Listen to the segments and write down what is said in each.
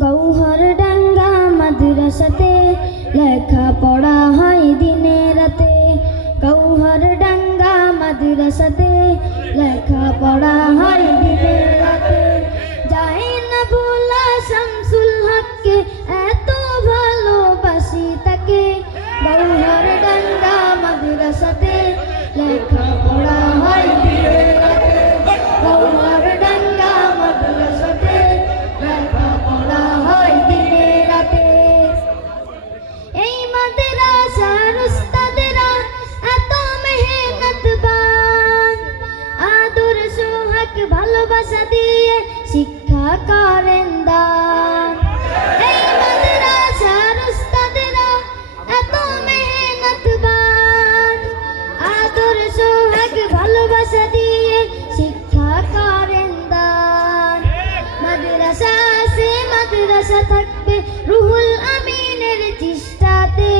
গৌহর ডাঙ্গা মাদ্রাসাতে লেখা পড়া হয় দিনে রাতে। গৌহর ডাঙ্গা মাদ্রাসাতে লেখা পড়া হয় দিনে রাতে। যায় না ভোলা শামসুল হককে এত ভালোবাসি তাকে। গৌহর ডাঙ্গা মাদ্রাসাতে লেখা পড়া শিক্ষা করেন দান এই মাদ্রাসার উস্তাদেরা এত মেহনতবান আদর সোহাগ ভালোবাসা দিয়ে শিক্ষা থাকবে রুহুল আমিনের চেষ্টাতে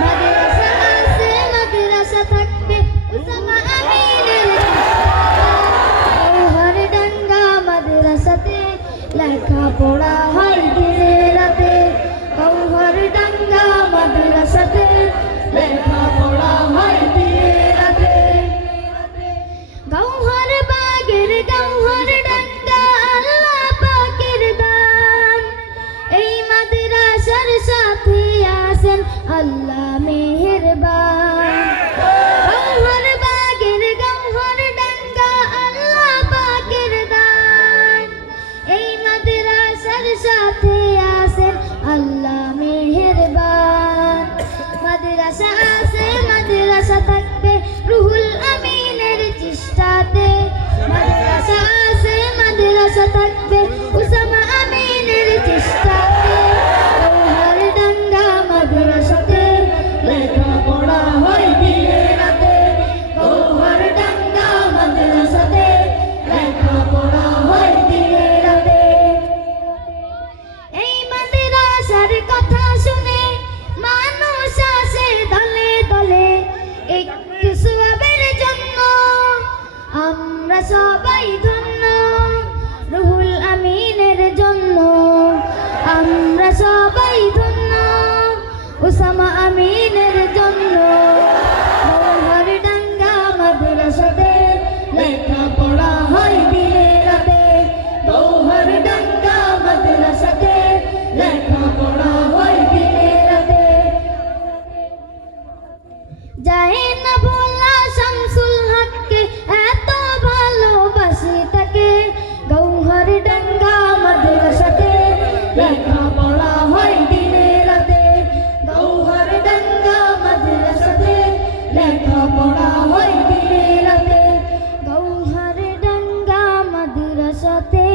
মাদ্রাসা লেখা পড়া হয় দিনে রাতে গৌহর ডাঙ্গা মাদ্রাসাতে লেখা সবাই ধন্য রুহুল আমিনের জন্য। আমরা সবাই ধন্য উসামা আমিনের লেখা পড়া হয় দিনে রাতে গৌহর ডাঙ্গা মাদ্রাসাতে লেখা পড়া হয় দিনে রাতে গৌহর ডাঙ্গা মাদ্রাসাতে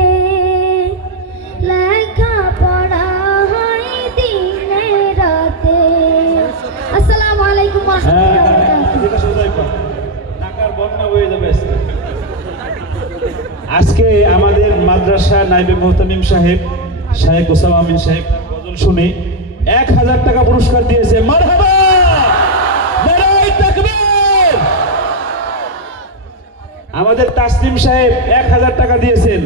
লেখা পড়া হয় দিনে রাতে আসসালামু আলাইকুম হ্যাঁ। টাকার বন্যা যাবে। আজকে আমাদের মাদ্রাসা নাইবে মোহতামিম সাহেব শাহেখ ওসামা আমিন সাহেব গজল শুনে এক হাজার টাকা পুরস্কার দিয়েছে। আমাদের তাসলিম সাহেব এক হাজার টাকা দিয়েছেন।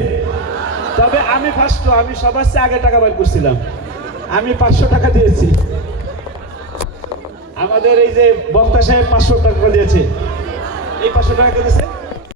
তবে আমি ফার্স্ট আমি সবার চেয়ে আগে টাকা বের করছিলাম। আমি পাঁচশো টাকা দিয়েছি। আমাদের এই যে বক্তা সাহেব পাঁচশো টাকা দিয়েছে। এই পাঁচশো টাকা দিয়েছে?